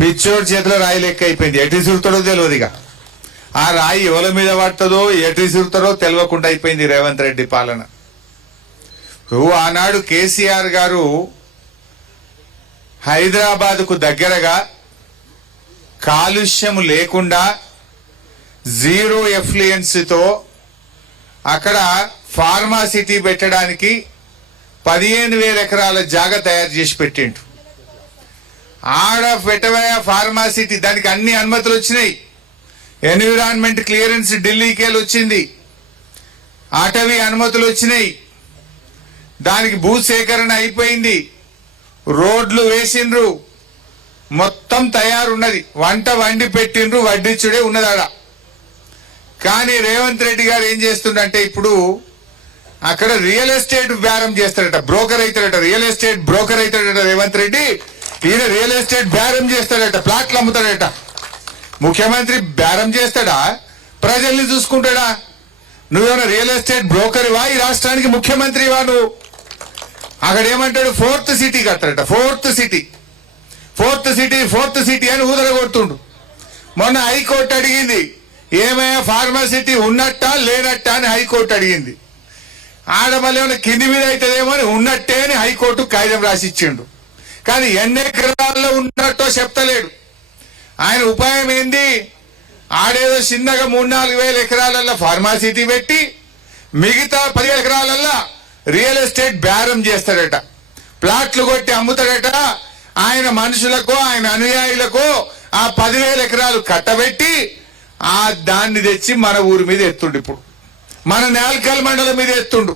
పిచ్చోడి చేతిలో రాయి లెక్క అయిపోయింది. ఎటు విసురుతాడో తెలియదు. ఇక ఆ రాయి ఎవరి మీద పడుతుందో ఎటు విసురుతారో తెలియకుండా అయిపోయింది రేవంత్ రెడ్డి పాలన. ఆనాడు కేసీఆర్ గారు హైదరాబాద్కు దగ్గరగా కాలుష్యం లేకుండా జీరో ఎఫ్లుయెన్స్తో అక్కడ ఫార్మాసిటీ పెట్టడానికి 15,000 ఎకరాల జాగా తయారు చేసి పెట్టిండు. ఆడ పెట్టబోయే ఫార్మాసిటీ దానికి అన్ని అనుమతులు వచ్చినాయి. ఎన్విరాన్మెంట్ క్లియరెన్స్ ఢిల్లీకి వచ్చింది. అటవీ అనుమతులు వచ్చినాయి. దానికి భూసేకరణ అయిపోయింది. రోడ్లు వేసిండ్రు. మొత్తం తయారున్నది. వంట వండి పెట్టిండ్రు. వడ్డిచ్చుడే ఉన్నదాడ. కానీ రేవంత్ రెడ్డి గారు ఏం చేస్తుండంటే ఇప్పుడు అక్కడ రియల్ ఎస్టేట్ బేరం చేస్తాడట. బ్రోకర్ అవుతాడట. రియల్ ఎస్టేట్ బ్రోకర్ అవుతాడట రేవంత్ రెడ్డి. ఈయన రియల్ ఎస్టేట్ బేరం చేస్తాడట. ప్లాట్లు అమ్ముతాడట. ముఖ్యమంత్రి బేరం చేస్తాడా? ప్రజల్ని చూసుకుంటాడా? నువ్వేమైనా రియల్ ఎస్టేట్ బ్రోకర్వా? ఈ రాష్ట్రానికి ముఖ్యమంత్రివా నువ్వు? అక్కడ ఏమంటాడు? ఫోర్త్ సిటీ కట్టాడట. ఫోర్త్ సిటీ అని ఊదర కొడుతుండు. మొన్న హైకోర్టు అడిగింది, ఏమైనా ఫార్మాసిటీ ఉన్నట్టా లేనట్టా అని హైకోర్టు అడిగింది. ఆడ మళ్ళీ ఏమైనా కింది మీద అవుతుందేమో అని ఉన్నట్టే అని హైకోర్టు కాగితం రాసిచ్చిండు. కానీ ఎన్ని ఎకరాల్లో ఉన్నట్టో చెప్తలేడు. ఆయన ఉపాయం ఏంది? ఆడేదో చిన్నగా 3-4 వేల ఎకరాలల్లో ఫార్మాసిటీ పెట్టి మిగతా 10 ఎకరాలల్లో రియల్ ఎస్టేట్ బేరం చేస్తాడట. ప్లాట్లు కొట్టి అమ్ముతాడట. ఆయన మనుషులకు ఆయన అనుయాయులకు ఆ 10,000 ఎకరాలు కట్టబెట్టి ఆ దాన్ని తెచ్చి మన ఊరి మీద ఎత్తుండు. ఇప్పుడు మన నేల్కల్ మండలం మీద ఎత్తుండు.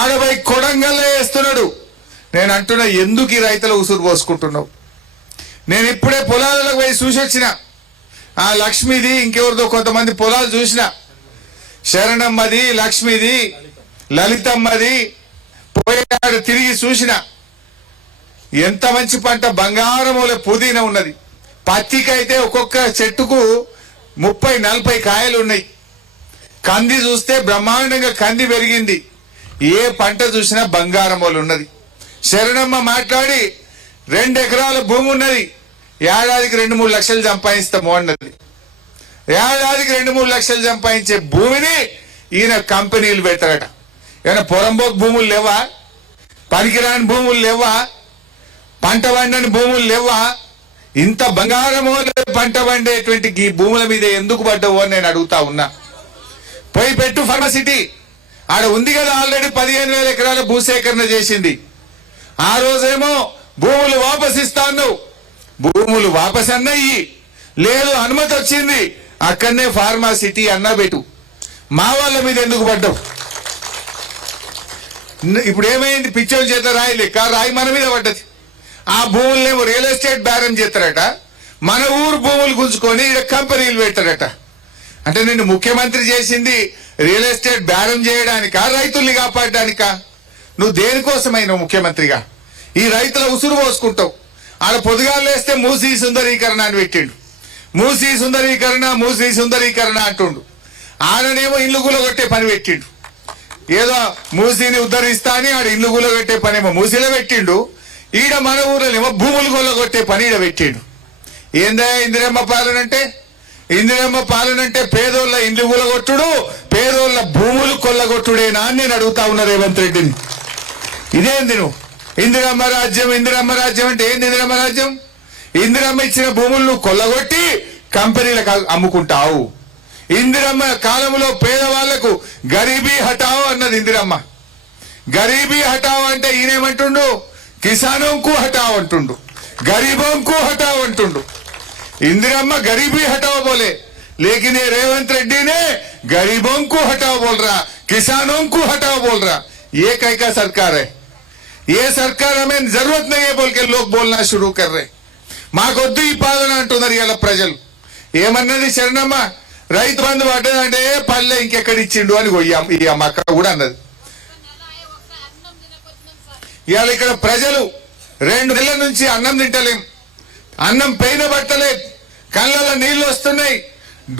ఆడపై కొడంగల్లో వేస్తున్నాడు. నేను అంటున్నా, ఎందుకు ఈ రైతుల ఉసురు పోసుకుంటున్నావు? నేను ఇప్పుడే పొలాలకు పోయి చూసి వచ్చిన. ఆ లక్ష్మిది ఇంకెవరిదో కొంతమంది పొలాలు చూసిన. శరణమ్మది, లక్ష్మిది, లలితమ్మది పోయాడు. తిరిగి చూసిన. ఎంత మంచి పంట! బంగారముల పుదీనా ఉన్నది. పత్తికైతే ఒక్కొక్క చెట్టుకు 30-40 కాయలు ఉన్నాయి. కంది చూస్తే బ్రహ్మాండంగా కంది పెరిగింది. ఏ పంట చూసినా బంగారములు ఉన్నది. శరణమ్మ మాట్లాడి 2 ఎకరాల భూమి ఉన్నది. ఏడాదికి 2-3 లక్షలు సంపాదిస్తాము అన్నది. ఏడాదికి 2-3 లక్షలు సంపాదించే భూమిని ఈయన కంపెనీలు పెడతారట. ఏమైనా పొరంబోకు భూములు లేవా? పనికిరాని భూములు లేవా? పంట పండని భూములు లేవా? ఇంత బంగారము పంట పండేటువంటి ఈ భూముల మీద ఎందుకు పడ్డావు అని నేను అడుగుతా ఉన్నా. పోయి పెట్టు ఫార్మాసిటీ. ఆడ ఉంది కదా ఆల్రెడీ 15,000 ఎకరాల భూసేకరణ చేసింది. ఆ రోజేమో భూములు వాపస్ ఇస్తాను. భూములు వాపస్ అన్నయ్యి లేదు, అనుమతి వచ్చింది. అక్కడనే ఫార్మాసిటీ అన్న పెట్టు. మా వాళ్ళ మీద ఎందుకు పడ్డావు? ఇప్పుడు ఏమైంది? పిచ్చోల చేత రాయి లెక్క రాయి మన మీద పడ్డది. ఆ భూములనేమో రియల్ ఎస్టేట్ బేరం చేస్తారట. మన ఊరు భూములు గుంజుకొని ఇక్కడ కంపెనీలు పెట్టారట. అంటే నిన్ను ముఖ్యమంత్రి చేసింది రియల్ ఎస్టేట్ బేరం చేయడానికా, రైతుల్ని కాపాడడానికా? నువ్వు దేనికోసమైనా ముఖ్యమంత్రిగా ఈ రైతుల ఉసురు పోసుకుంటావు. ఆడ పొదుగాలు వేస్తే మూసీ సుందరీకరణ అని పెట్టిండు. మూసీ సుందరీకరణ అంటుండు. ఆడనేమో ఇల్లు కూలగొట్టే పని పెట్టిండు. ఏదో మూసీని ఉద్ధరిస్తా అని ఆడ ఇల్లు కూలగొట్టే పనేమో మూసీలో పెట్టిండు. ఈడ మన ఊరేమో భూములు కొల్లగొట్టే పని ఈడ పెట్టిండు. ఏందా ఇందిరమ్మ పాలన అంటే? ఇందిరమ్మ పాలన అంటే పేదోళ్ళ ఇండ్లు కూలగొట్టుడు, పేదోళ్ళ భూములు కొల్లగొట్టుడేనా అని నేను అడుగుతా ఉన్నా రేవంత్ రెడ్డిని. ఇదేంది నువ్వు? ఇందిరమ్మ రాజ్యం అంటే ఏంది? ఇందిరమ్మ రాజ్యం ఇందిరమ్మ ఇచ్చిన భూములు నువ్వు కొల్లగొట్టి కంపెనీలకు అమ్ముకుంటావు. ఇందిరమ్మ కాలంలో పేదవాళ్లకు గరీబీ హటావు అన్నది ఇందిరమ్మ. గరీబీ హటావు అంటే ఈయనేమంటుండు? కిసానోంకు హటావు అంటుండు, గరీబోంకు హటావు అంటుండు. इंदिरम्मा गरीबी हटाओ बोले, लेकिन ये रेवंत रेड्डी ने गरीबों को हटाओ बोल रहा, किसानों को हटाओ बोल रहा। ये कैसा सरकार है? ये सरकार हमें जरूरत नहीं है बोल के लोग बोलना शुरू कर रहे। మాకొద్దు ఈ పాలన అంటున్నారు ఇయాల ప్రజలు. ఏమన్నది శరణమ్మ? రైతు బంధు పడ్డదంటే పల్లె ఇంకెక్కడ ఇచ్చిండు అని ఈ అక్క కూడా అన్నది. ఇవాళ ఇక్కడ ప్రజలు 2 నెలల నుంచి అన్నం తింటలేం, అన్నం పైన పట్టలేదు, కళ్ళలో నీళ్లు వస్తున్నాయి,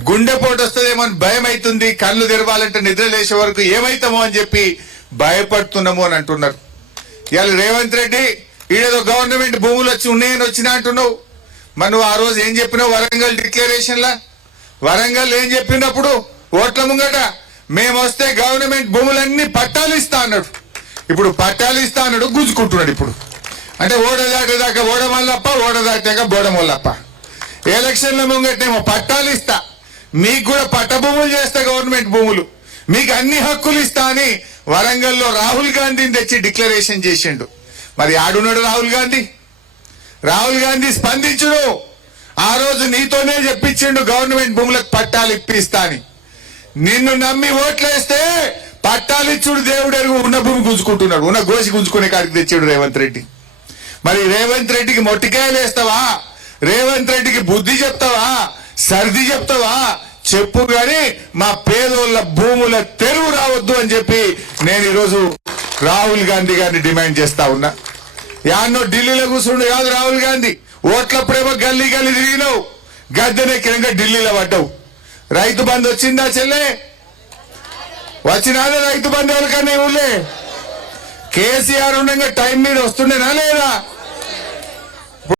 గుండెపోటు వస్తుందేమో అని భయం అవుతుంది, కళ్ళు తెరవాలంటే నిద్ర లేచే వరకు ఏమైతామో అని చెప్పి భయపడుతున్నాము అని అంటున్నారు. ఇవాళ రేవంత్ రెడ్డి ఈడేదో గవర్నమెంట్ భూములు వచ్చి ఉన్నాయని వచ్చినా అంటున్నావు, మరి నువ్వు ఆ రోజు ఏం చెప్పినావు వరంగల్ డిక్లరేషన్ లా? వరంగల్ ఏం చెప్పినప్పుడు ఓట్ల ముంగట మేము వస్తే గవర్నమెంట్ భూములన్నీ పట్టాలు ఇస్తా అన్నాడు. ఇప్పుడు పట్టాలు ఇస్తా అన్నాడు, గుంజుకుంటున్నాడు. ఇప్పుడు అంటే ఓడ దాటేదాకా ఓడమల్లప్ప, ఓడ దాటాక బోడమల్లప్ప. ఎలక్షన్ల ముంగటేమో పట్టాలు ఇస్తా, మీకు కూడా పట్ట భూములు చేస్తా, గవర్నమెంట్ భూములు మీకు అన్ని హక్కులు ఇస్తా అని వరంగల్లో రాహుల్ గాంధీని తెచ్చి డిక్లరేషన్ చేసిండు. మరి ఆడున్నాడు రాహుల్ గాంధీ? రాహుల్ గాంధీ స్పందించుడు. ఆ రోజు నీతోనే చెప్పించిండు గవర్నమెంట్ భూములకు పట్టాలు ఇప్పిస్తా అని. నిన్ను నమ్మి ఓట్లేస్తే పట్టాలిచ్చుడు దేవుడు ఎరుగు, ఉన్న భూమి గుంజుకుంటున్నాడు, ఉన్న గోసి గుంజుకునే కాడికి తెచ్చాడు రేవంత్ రెడ్డి. మరి రేవంత్ రెడ్డికి మొట్టికాయలు వేస్తావా? రేవంత్ రెడ్డికి బుద్ధి చెప్తావా? సర్ది చెప్తావా? చెప్పు గాని మా పేదోళ్ళ భూముల తెరువు రావద్దు అని చెప్పి నేను ఈరోజు రాహుల్ గాంధీ గారిని డిమాండ్ చేస్తా ఉన్నా. యాన్నో ఢిల్లీలో కూర్చుండు కాదు రాహుల్ గాంధీ. ఓట్లప్పుడేమో గల్లీ గల్లీ తిరిగినావు, గద్దెనెక్కినాక ఢిల్లీలో పడ్డావు. రైతు బంధు వచ్చిందా చెల్లె? వచ్చినాదే రైతు బంధు ఎవరికన్నా ఊళ్ళే? కేసీఆర్ ఉండగా టైం మీద వస్తుండేనా లేదా?